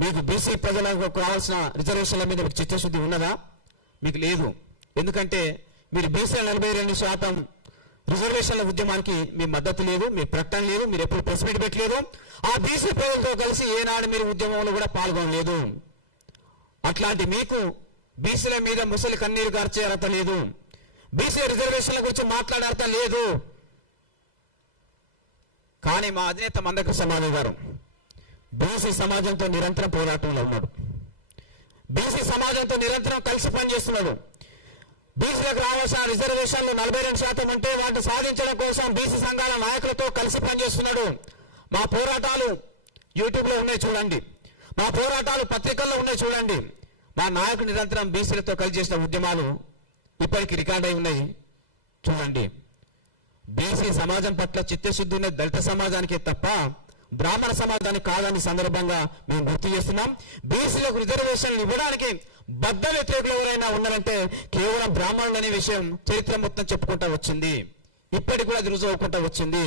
మీకు బీసీ ప్రజలకు కావాల్సిన రిజర్వేషన్ల మీద మీకు చిత్తశుద్ధి ఉన్నదా? మీకు లేదు. ఎందుకంటే మీరు బీసీల 42% రిజర్వేషన్ల ఉద్యమానికి మీ మద్దతు లేదు, మీ ప్రకటన లేదు, మీరు ఎప్పుడు ప్రెస్ మీట్ పెట్టలేదు. ఆ బీసీ ప్రజలతో కలిసి ఏనాడు మీరు ఉద్యమంలో కూడా పాల్గొనలేదు. అట్లాంటి మీకు బీసీల మీద ముసలి కన్నీరు గార్చే అర్హత లేదు, బీసీ రిజర్వేషన్ల గురించి మాట్లాడే అర్హత లేదు. కానీ మా అధినేత మందకృష్ణ మాధవ్ గారు బీసీ సమాజంతో నిరంతరం పోరాటంలో ఉన్నాడు, బీసీ సమాజంతో నిరంతరం కలిసి పనిచేస్తున్నాడు. బీసీలకు రావాల్సిన రిజర్వేషన్లు 42% ఉంటే వాటిని సాధించడం కోసం బీసీ సంఘాల నాయకులతో కలిసి పనిచేస్తున్నాడు. మా పోరాటాలు యూట్యూబ్లో ఉన్నాయి చూడండి, మా పోరాటాలు పత్రికల్లో ఉన్నాయి చూడండి. మా నాయకుడు నిరంతరం బీసీలతో కలిసి చేసిన ఉద్యమాలు ఇప్పటికీ రికార్డ్ అయి ఉన్నాయి చూడండి. బీసీ సమాజం పట్ల చిత్తశుద్ధి ఉన్న దళిత సమాజానికే తప్ప బ్రాహ్మణ సమాజానికి కాదని సందర్భంగా మేము గుర్తు చేస్తున్నాం. బీసీలకు రిజర్వేషన్లు ఇవ్వడానికి బద్ద వ్యతిరేకులు ఎవరైనా ఉన్నారంటే కేవలం బ్రాహ్మణులు అనే విషయం చరిత్ర మొత్తం చెప్పుకుంటా వచ్చింది, ఇప్పటికి కూడా అది రుజువు అవుకుంటా వచ్చింది.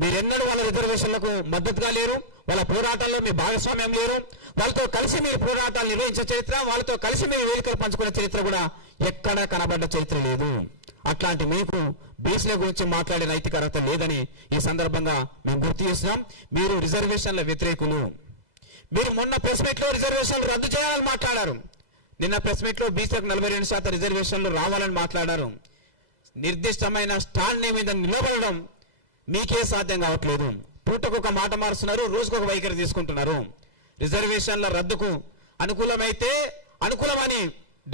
మీరెన్నడూ వాళ్ళ రిజర్వేషన్లకు మద్దతుగా లేరు, వాళ్ళ పోరాటాల్లో మీ భాగస్వామ్యం లేరు. వాళ్ళతో కలిసి మీరు పోరాటాలు నిర్వహించే చరిత్ర, వాళ్ళతో కలిసి మీరు వేదికలు పంచుకునే చరిత్ర కూడా ఎక్కడా కనబడ్డ చరిత్ర లేదు. అట్లాంటి మీకు బీసీల గురించి మాట్లాడే నైతిక అర్హత లేదని ఈ సందర్భంగా మేము గుర్తు చేస్తున్నాం. మీరు రిజర్వేషన్ల వ్యతిరేకులు. మీరు మొన్న ప్రెస్ మీట్లో రిజర్వేషన్లు రద్దు చేయాలని మాట్లాడారు, నిన్న ప్రెస్ మీట్లో బీసీలకు 42% రిజర్వేషన్లు రావాలని మాట్లాడారు. నిర్దిష్టమైన స్టాండ్ మీద నిలబడడం మీకే సాధ్యం కావట్లేదు. పూటకు ఒక మాట మారుస్తున్నారు, రోజుకు ఒక వైఖరి తీసుకుంటున్నారు. రిజర్వేషన్ల రద్దుకు అనుకూలమైతే అనుకూలమని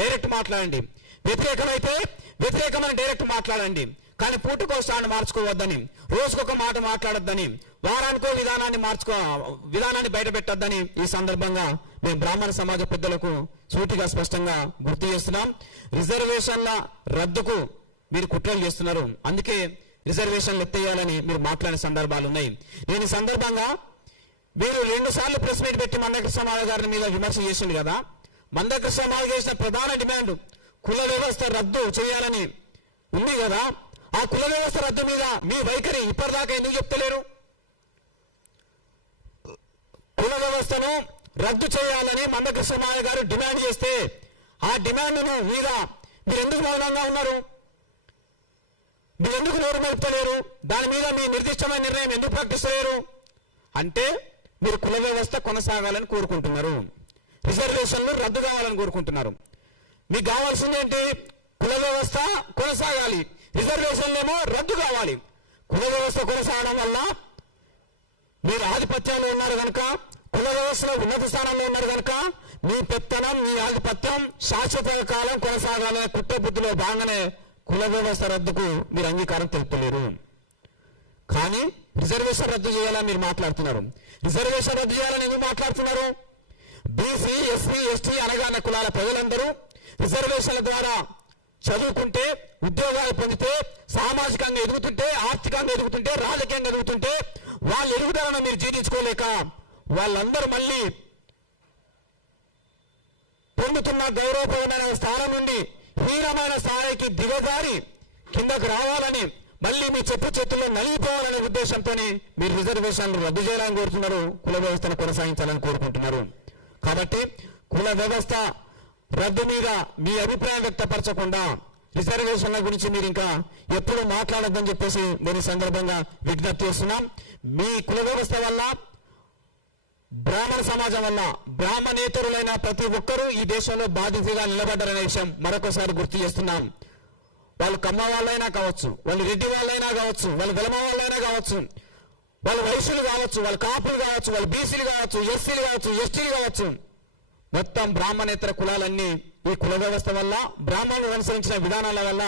డైరెక్ట్ మాట్లాడండి, వ్యతిరేకమైతే వ్యతిరేకమని డైరెక్ట్ మాట్లాడండి. కానీ పూటకో స్టాండ్ మార్చుకోవద్దని, రోజుకొక మాట మాట్లాడొద్దని, వారానికో విధానాన్ని బయట పెట్టొద్దని ఈ సందర్భంగా మేము బ్రాహ్మణ సమాజ పెద్దలకు సూటిగా స్పష్టంగా గుర్తు చేస్తున్నాం. రిజర్వేషన్ల రద్దుకు మీరు కుట్రలు చేస్తున్నారు, అందుకే రిజర్వేషన్లు ఎత్తేయాలని మీరు మాట్లాడిన సందర్భాలు ఉన్నాయి. నేను ఈ సందర్భంగా మీరు 2 సార్లు ప్రెస్ మీట్ పెట్టి మందకృష్ణ మాధవ్ గారి మీద విమర్శ చేసింది కదా. మందకృష్ణ మాధవ్ చేసిన ప్రధాన డిమాండ్ కుల వ్యవస్థ రద్దు చేయాలని ఉంది కదా. ఆ కుల వ్యవస్థ రద్దు మీద మీ వైఖరి ఇప్పటిదాకా ఎందుకు చెప్తలేరు? కుల వ్యవస్థను రద్దు చేయాలని మందకృష్ణ మాధవ్ గారు డిమాండ్ చేస్తే ఆ డిమాండ్ను మీద మీరు ఎందుకు మౌనంగా ఉన్నారు? మీరు ఎందుకు నోరు మెలుపుతలేరు? దాని మీద మీ నిర్దిష్టమైన నిర్ణయం ఎందుకు ప్రకటిస్తలేరు? అంటే మీరు కుల వ్యవస్థ కొనసాగాలని కోరుకుంటున్నారు, రిజర్వేషన్లు రద్దు కావాలని కోరుకుంటున్నారు. మీకు కావాల్సింది ఏంటి? కుల వ్యవస్థ కొనసాగాలి, రిజర్వేషన్లు ఏమో రద్దు కావాలి. కుల వ్యవస్థ కొనసాగడం వల్ల మీరు ఆధిపత్యాలు ఉన్నారు కనుక, కుల వ్యవస్థలో ఉన్నత స్థానంలో ఉన్నారు కనుక మీ పెత్తనం, మీ ఆధిపత్యం శాశ్వత కాలం కొనసాగాలనే కుట్ర బుద్ధిలో భాగంగానే కుల వ్యవస్థ రద్దుకు మీరు అంగీకారం తెలుపలేరు. కానీ రిజర్వేషన్ రద్దు చేయాలని మీరు మాట్లాడుతున్నారు. రిజర్వేషన్ రద్దు చేయాలని ఎందుకు మాట్లాడుతున్నారు? బీసీ, ఎస్సీ, ఎస్టీ అనగానే కులాల ప్రజలందరూ రిజర్వేషన్ల ద్వారా చదువుకుంటే, ఉద్యోగాలు పొందితే, సామాజికంగా ఎదుగుతుంటే, ఆర్థికంగా ఎదుగుతుంటే, రాజకీయంగా ఎదుగుతుంటే వాళ్ళ ఎదుగుదలను మీరు జీర్ణించుకోలేక వాళ్ళందరూ మళ్ళీ పొందుతున్న గౌరవప్రదమైన స్థానం నుండి హీనమైన స్థాయికి దిగజారి కిందకు రావాలని, మళ్ళీ మీ చెట్టులో నలిగిపోవాలనే ఉద్దేశంతో మీరు రిజర్వేషన్లు రద్దు చేయాలని కోరుతున్నారు, కుల వ్యవస్థను కొనసాగించాలని కోరుకుంటున్నారు. కాబట్టి కుల వ్యవస్థ రద్దు మీద మీ అభిప్రాయం వ్యక్తపరచకుండా రిజర్వేషన్ల గురించి మీరు ఇంకా ఎప్పుడు మాట్లాడొద్దని చెప్పేసి నేను సందర్భంగా విజ్ఞప్తి చేస్తున్నాం. మీ కుల వ్యవస్థ వల్ల, బ్రాహ్మణ సమాజం వల్ల బ్రాహ్మణేతరులైన ప్రతి ఒక్కరూ ఈ దేశంలో బాధితులుగా నిలబడ్డారనే విషయం మరొకసారి గుర్తు చేస్తున్నాం. వాళ్ళు కమ్మ వాళ్ళైనా కావచ్చు, వాళ్ళు రెడ్డి వాళ్ళైనా కావచ్చు, వాళ్ళు వెలమ వాళ్ళైనా కావచ్చు, వాళ్ళు వైశ్యులు కావచ్చు, వాళ్ళు కాపులు కావచ్చు, వాళ్ళు బీసీలు కావచ్చు, ఎస్సీలు కావచ్చు, ఎస్టీలు కావచ్చు, మొత్తం బ్రాహ్మణేతర కులాలన్నీ ఈ కుల వ్యవస్థ వల్ల, బ్రాహ్మణులు అనుసరించిన విధానాల వల్ల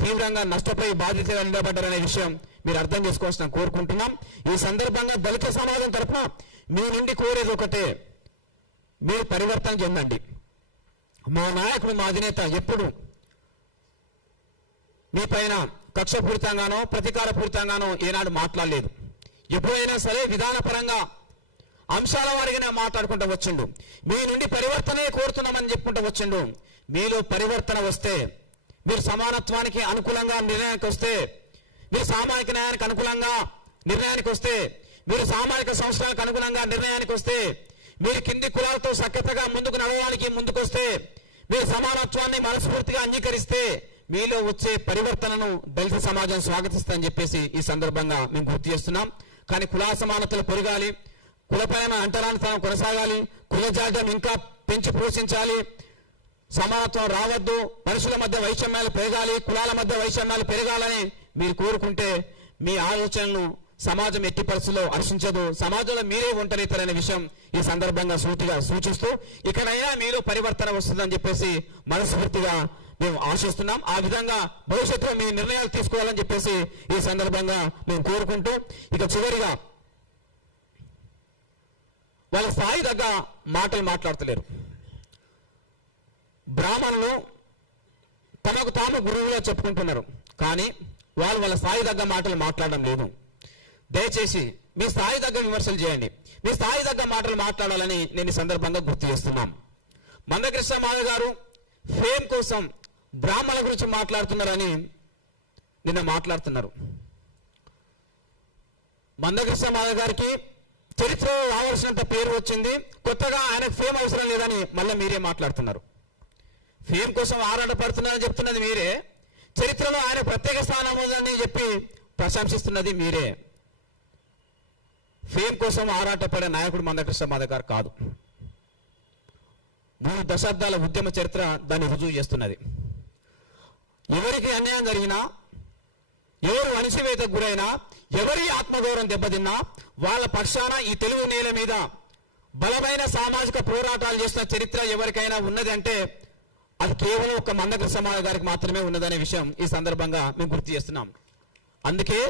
తీవ్రంగా నష్టపోయి బాధితులుగా నిలబడ్డారనే విషయం మీరు అర్థం చేసుకోవాల్సిన కోరుకుంటున్నాం. ఈ సందర్భంగా దళిత సమాజం తరఫున మీ నుండి కోరేది ఒకటే, మీరు పరివర్తన చెందండి. మా నాయకుడు, మా అధినేత ఎప్పుడు మీ పైన కక్షపూరితంగానో ప్రతీకారపూరితంగానో ఏనాడు మాట్లాడలేదు. ఎప్పుడైనా సరే విధానపరంగా అంశాల వారిగానే మాట్లాడుకుంటూ వచ్చిండు. మీ నుండి పరివర్తనే కోరుతున్నామని చెప్పుకుంటూ వచ్చిండు. మీలో పరివర్తన వస్తే, మీరు సమానత్వానికి అనుకూలంగా నిర్ణయానికి వస్తే, మీరు సామాజిక న్యాయానికి అనుకూలంగా నిర్ణయానికి వస్తే, మీరు సామాజిక సంస్థలకు అనుగుణంగా నిర్ణయానికి వస్తే, మీరు కింది కులాలతో సఖ్యతగా ముందుకు నడవడానికి ముందుకొస్తే, మీరు సమానత్వాన్ని మనస్ఫూర్తిగా అంగీకరిస్తే మీలో వచ్చే పరివర్తనను దళిత సమాజం స్వాగతిస్తుందని చెప్పేసి ఈ సందర్భంగా మేము గుర్తు చేస్తున్నాం. కానీ కుల సమానతలు పెరగాలి, కులపైన అంటరానితనం కొనసాగాలి, కుల జాడ్యం ఇంకా పెంచి పోషించాలి, సమానత్వం రావద్దు, మనుషుల మధ్య వైషమ్యాలు పెరగాలి, కులాల మధ్య వైషమ్యాలు పెరగాలని మీరు కోరుకుంటే మీ ఆలోచనలు సమాజం ఎట్టి పరిస్థితుల్లో హర్షించదు. సమాజంలో మీరే ఒంటరితరనే విషయం ఈ సందర్భంగా సూటిగా సూచిస్తూ ఇకనైనా మీలో పరివర్తన వస్తుందని చెప్పేసి మనస్ఫూర్తిగా మేము ఆశిస్తున్నాం. ఆ విధంగా భవిష్యత్తులో మీ నిర్ణయాలు తీసుకోవాలని చెప్పేసి ఈ సందర్భంగా మేము కోరుకుంటూ, ఇక చివరిగా వాళ్ళ స్థాయి తగ్గ మాటలు మాట్లాడతలేరు. బ్రాహ్మణులు తమకు తాము గురువుగా చెప్పుకుంటున్నారు, కానీ వాళ్ళు వాళ్ళ స్థాయి తగ్గ మాటలు మాట్లాడడం లేదు. దయచేసి మీ స్థాయి తగ్గ విమర్శలు చేయండి, మీ స్థాయి తగ్గ మాటలు మాట్లాడాలని నేను ఈ సందర్భంగా గుర్తు చేస్తున్నాం. మందకృష్ణ మాధవ్ గారు ఫేమ్ కోసం బ్రాహ్మణుల గురించి మాట్లాడుతున్నారని నిన్న మాట్లాడుతున్నారు. మందకృష్ణ మాధవ్ గారికి చరిత్రలో రావాల్సినంత పేరు వచ్చింది, కొత్తగా ఆయనకు ఫేమ్ అవసరం లేదని మళ్ళీ మీరే మాట్లాడుతున్నారు. ఫేమ్ కోసం ఆరాటపడుతున్నారని చెప్తున్నది మీరే, చరిత్రలో ఆయన ప్రత్యేక స్థానం ఉందని చెప్పి ప్రశంసిస్తున్నది మీరే. ఫేమ్ కోసం ఆరాటపడే నాయకుడు మందకృష్ణ మాధవ్ గారు కాదు. 3 దశాబ్దాల ఉద్యమ చరిత్ర దాన్ని రుజువు చేస్తున్నది. ఎవరికి అన్యాయం జరిగినా, ఎవరు అణిచివేతకు గురైనా, ఎవరి ఆత్మగౌరవం దెబ్బతిన్నా వాళ్ళ పక్షాన ఈ తెలుగు నేల మీద బలమైన సామాజిక పోరాటాలు చేస్తున్న చరిత్ర ఎవరికైనా ఉన్నది అంటే అది కేవలం ఒక మందకృష్ణ మాధవ్ గారికి మాత్రమే ఉన్నదనే విషయం ఈ సందర్భంగా మేము గుర్తు చేస్తున్నాం. అందుకే